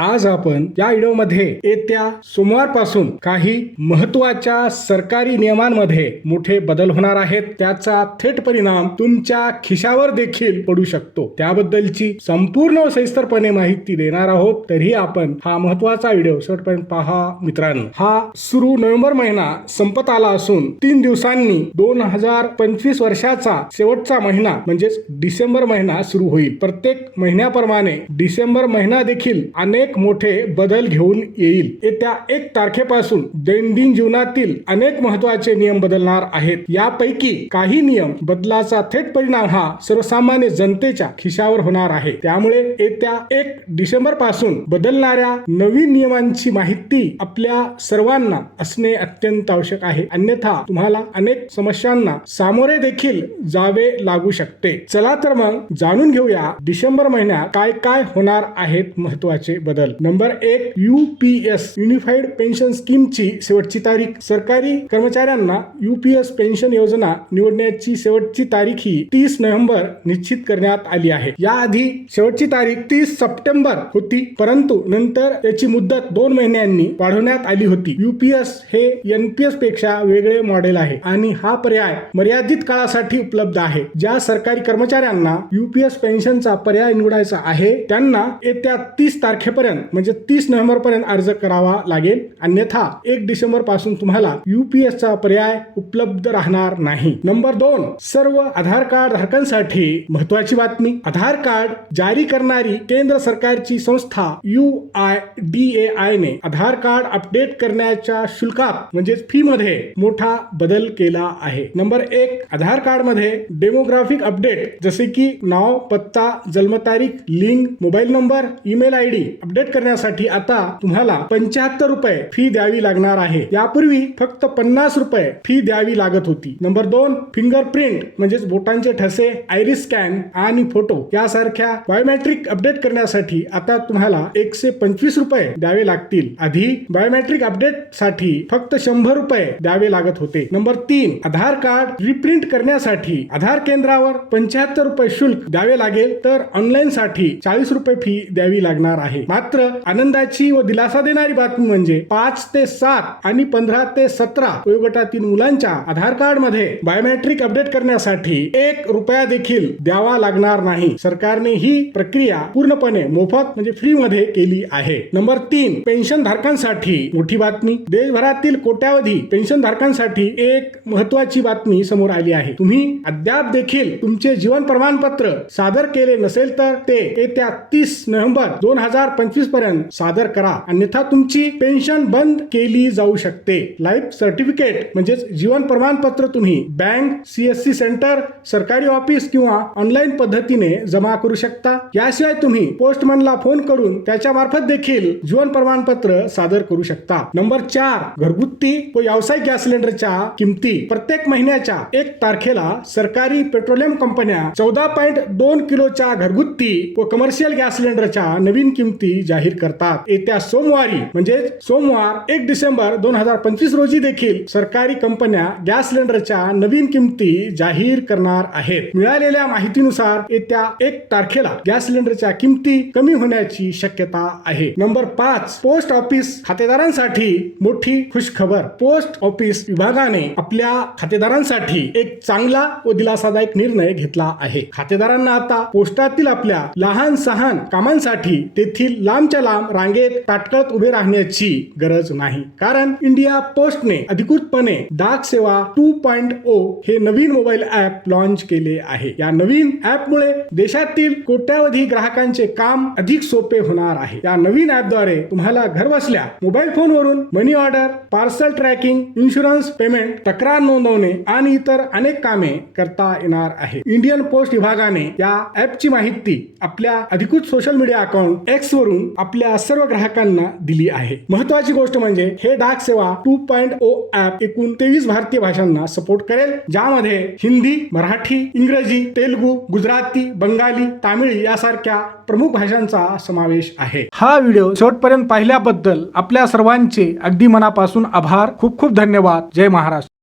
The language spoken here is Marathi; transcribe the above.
आज आपण या व्हिडिओमध्ये येत्या सोमवारपासून काही महत्त्वाच्या सरकारी नियमांमध्ये मोठे बदल होणार आहेत. त्याचा थेट परिणाम तुमच्या खिशावर देखील पडू शकतो. त्याबद्दलची संपूर्ण सविस्तरपणे माहिती देणार आहोत. तरीही आपण हा महत्त्वाचा व्हिडिओ शेवटपर्यंत पहा. मित्रांनो हा सुरू नोव्हेंबर महिना संपत आला असून तीन दिवसांनी दोन हजार पंचवीस वर्षाचा शेवटचा महिना म्हणजेच डिसेंबर महिना सुरू होईल. प्रत्येक महिन्याप्रमाणे डिसेंबर महिना देखील अनेक मोठे बदल घेऊन येईल. येत्या एक तारखेपासून दैनंदिन जीवनातील अनेक महत्त्वाचे नियम बदलणार आहेत. यापैकी काही नियम बदलाचा थेट परिणाम हा सर्वसामान्य जनतेच्या खिशावर होणार आहे. त्यामुळे येत्या एक डिसेंबरपासून बदलणाऱ्या नवीन नियमांची माहिती आपल्या सर्वांना असणे अत्यंत आवश्यक आहे. अन्यथा तुम्हाला अनेक समस्यांना सामोरे देखील जावे लागू शकते. चला तर मग जाणून घेऊया डिसेंबर महिन्यात काय काय होणार आहेत महत्त्वाचे बदल. नंबर एक युपीएस युनिफाईड पेन्शन स्कीमची शेवटची तारीख. सरकारी कर्मचाऱ्यांना युपीएस पेन्शन योजना निवडण्याची शेवटची तारीख ही तीस नोव्हेंबर निश्चित करण्यात आली आहे. याआधी शेवटची तारीख तीस सप्टेंबर होती परंतु नंतर याची मुदत दोन महिन्यांनी वाढवण्यात आली होती. युपीएस हे एनपीएसपेक्षा वेगळे मॉडेल आहे आणि हा पर्याय मर्यादित काळासाठी उपलब्ध आहे. ज्या सरकारी कर्मचाऱ्यांना युपीएस पेन्शनचा पर्याय निवडायचा आहे त्यांना येत्या तीस तारखेपर्यंत म्हणजे तीस नोव्हेंबर पर्यंत अर्ज करावा लागेल. अन्यथा एक डिसेंबरपासून तुम्हाला युपीएस चा पर्याय उपलब्ध राहणार नाही. नंबर दोन सर्व आधार कार्ड धारकांसाठी महत्वाची बातमी. आधार कार्ड जारी करणारी केंद्र सरकारची संस्था U I D A I ने आधार कार्ड अपडेट करण्याच्या शुल्कात म्हणजे फी मध्ये मोठा बदल केला आहे. नंबर एक आधार कार्डमध्ये डेमोग्राफिक अपडेट जसे की नाव पत्ता जन्मतारीख link mobile number email I D update करण्यासाठी आता तुम्हाला पंच्याहत्तर रुपये फी द्यावी लागणार आहे. यापूर्वी फक्त पन्नास रुपये फी द्यावी लागत होती. नंबर दोन फिंगरप्रिंट म्हणजेच बोटांचे ठसे आयरिस स्कॅन आणि फोटो यासारख्या बायोमेट्रिक अपडेट करण्यासाठी आता तुम्हाला एकशे पंचवीस रुपये द्यावे लागतील. आधी बायोमेट्रिक अपडेटसाठी फक्त शंभर रुपये द्यावे लागत होते. नंबर तीन आधार कार्ड रिप्रिंट करण्यासाठी आधार केंद्रावर पंच्याहत्तर रुपये शुल्क द्यावे लागेल. तर ऑनलाईन साठी चाळीस रुपये फी द्यावी लागणार आहे. मात्र आनंदाची व दिलासा देणारी बातमी म्हणजे पाच ते सात आणि पंधरा ते सतरा वयोगटातील मुलांच्या आधार कार्डमध्ये बायोमेट्रिक अपडेट करण्यासाठी एक रुपया देखील द्यावा लागणार नाही. सरकारने ही प्रक्रिया पूर्णपणे मोफत म्हणजे फ्री मध्ये केली आहे. नंबर तीन पेन्शन धारकांसाठी मोठी बातमी. देशभरातील कोट्यावधी पेन्शन धारकांसाठी एक महत्वाची बातमी समोर आली आहे. तुम्ही अद्याप देखील तुमचे जीवन प्रमाणपत्र सादर केले नसेल तर ते येत्या तीस नोव्हेंबर दोन हजार पंचवीसपर्यंत सादर करा. अन्यथा तुमची पेन्शन बंद केली जाऊ शकते. लाईफ सर्टिफिकेट म्हणजेच जीवन प्रमाणपत्र तुम्ही बँक सीएससी सेंटर सरकारी ऑफिस किंवा ऑनलाईन पद्धतीने जमा करू शकता. याशिवाय तुम्ही पोस्टमनला फोन करून त्याच्या मार्फत देखील जीवन प्रमाणपत्र सादर करू शकता. नंबर चार घरगुती व व्यावसायिक गॅस सिलेंडरच्या किमती. प्रत्येक महिन्याच्या एक तारखेला सरकारी पेट्रोलियम कंपन्या चौदा पॉईंट दोन किलोच्या घरगुती व कमर्शियल गॅस सिलेंडरच्या नवीन किमती जाहीर करतात. येत्या सोमवारी म्हणजे सोमवार एक डिसेंबर दोन हजार पंचवीस रोजी देखील सरकारी कंपन्या गॅस सिलेंडरच्या नवीन किमती जाहीर करणार आहेत. मिळालेल्या माहितीनुसार येत्या एक तारखेला गॅस सिलेंडरच्या किमती कमी होण्याची शक्यता आहे. नंबर पाच पोस्ट ऑफिस खातेदारांसाठी मोठी खुशखबर. पोस्ट ऑफिस विभागाने आपल्या खातेदारांसाठी एक चांगला व दिलासादायक निर्णय घेतला आहे. खातेदारांना आता पोस्टातील आपल्या लहान सहान कामांसाठी तेथील लांबच्या लांब रांगेत ताटकळत उभे राहण्याची गरज नाही. कारण इंडिया पोस्टने अधिकृतपणे डाक सेवा टू पॉइंट ओ हे नवीन मोबाईल ऍप लॉन्च केले आहे. या नवीन ऍपमुळे देशातील कोट्यावधी ग्राहकांचे काम अधिक सोपे होणार आहे. या नवीन ऍपद्वारे तुम्हाला घरबसल्या मोबाईल फोनवरून money order parcel tracking insurance payment तक्रार नोंदवणे आणि इतर अनेक कामे करता येणार आहे. इंडियन पोस्ट विभागाने या ऍपची माहिती आपल्या अधिकृत सोशल मीडिया अकाउंट एक्स वरून आपल्या सर्व ग्राहकांना दिली आहे. महत्वाची गोष्ट म्हणजे हे डाक सेवा टू पॉइंट ओ ऍप एकूण तेवीस भारतीय भाषांना सपोर्ट करेल ज्यामध्ये हिंदी मराठी इंग्रजी तेलुगू गुजराती बंगाली तामिळ यासारख्या प्रमुख भाषांचा समावेश आहे. हा व्हिडिओ शेवटपर्यंत पाहिल्याबद्दल आपल्या सर्वांचे अगदी मनापासून आभार. खूप खूप धन्यवाद. जय महाराष्ट्र.